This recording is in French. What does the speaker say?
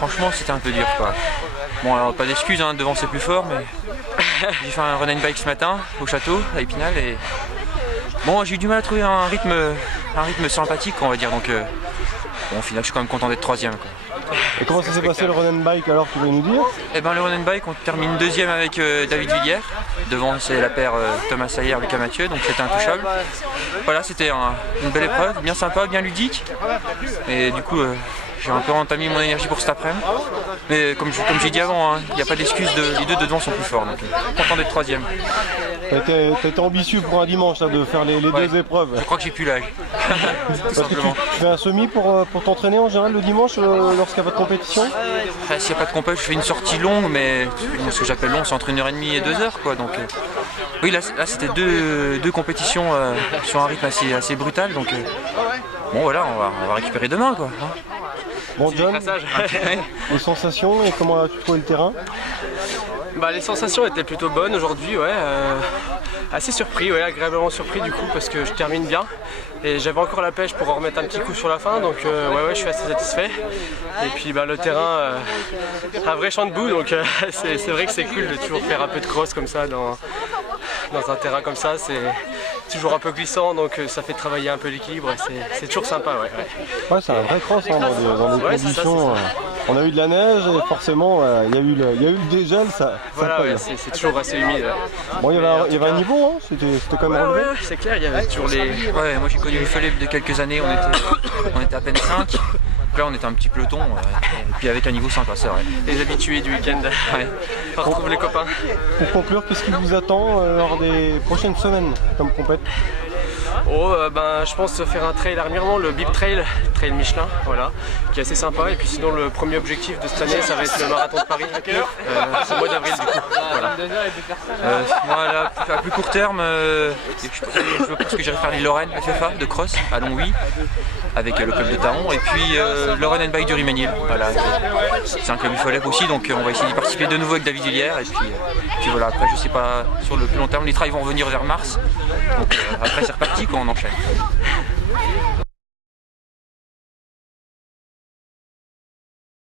Franchement, c'était un peu dur, quoi. Bon, alors pas d'excuses, hein, devant c'est plus fort, mais j'ai fait un run and bike ce matin au château, à Épinal, et bon, j'ai eu du mal à trouver un rythme sympathique, on va dire. Donc, bon, au final, je suis quand même content d'être troisième, quoi. Et comment ça s'est passé le run and bike alors, tu veux nous dire? Eh ben, le run and bike, on termine deuxième avec David Villiers. Devant, c'est la paire Thomas Sayer, Lucas Mathieu, donc c'était intouchable. Voilà, c'était une belle épreuve, bien sympa, bien ludique. Et du coup, j'ai un peu entamé mon énergie pour cet après-midi. Mais comme j'ai dit avant, il n'y a pas d'excuse, les deux de devant sont plus forts. Donc, content d'être troisième. T'as été ambitieux pour un dimanche là, de faire les deux épreuves. Je crois que j'ai plus l'âge. Tout simplement. Tu fais un semi pour t'entraîner en général le dimanche lorsqu'il n'y a pas de compétition? S'il n'y a pas de compétition, je fais une sortie longue, mais ce que j'appelle long, c'est entre 1h30 et 2h, quoi. Donc, oui, là c'était deux compétitions sur un rythme assez brutal. Donc, bon, voilà, on va récupérer demain, quoi. Bon, John, les sensations et comment as-tu trouvé le terrain? Bah, les sensations étaient plutôt bonnes aujourd'hui, ouais. Assez surpris, ouais, agréablement surpris du coup parce que je termine bien et j'avais encore la pêche pour en remettre un petit coup sur la fin, donc ouais, je suis assez satisfait. Et puis bah, le terrain, un vrai champ de boue, donc c'est vrai que c'est cool de toujours faire un peu de cross comme ça dans un terrain comme ça. C'est toujours un peu glissant, donc ça fait travailler un peu l'équilibre et c'est toujours sympa. Ouais, c'est un vrai cross hein, dans des conditions. On a eu de la neige et forcément il y a eu le dégel, ça voilà, ouais, c'est toujours assez humide. Bon, il y avait un niveau, hein, c'était quand même relevé. Ouais, c'est clair, il y avait toujours les... Ouais, moi j'ai connu le Follet de quelques années, on était à peine 5. Là on était un petit peloton, et puis avec un niveau sympa, c'est vrai. Les habitués du week-end, ouais. On retrouve les copains. Pour conclure, qu'est-ce qui vous attend lors des prochaines semaines comme compète? Je pense faire un trail à Remiremont, le Bib Trail Michelin, voilà, qui est assez sympa. Et puis sinon le premier objectif de cette année, ça va être le marathon de Paris, c'est le mois d'avril du coup. Voilà. Moi là, à plus court terme, je pense que j'irai faire les Lorraine FFA de cross à Longwy avec le club de Taron, et puis le run and bike du Riménil. Voilà, c'est un club du Follet aussi, donc on va essayer d'y participer de nouveau avec David Villiers. Et puis voilà, après je sais pas sur le plus long terme, les trails vont revenir vers mars. Donc après c'est reparti quand on enchaîne.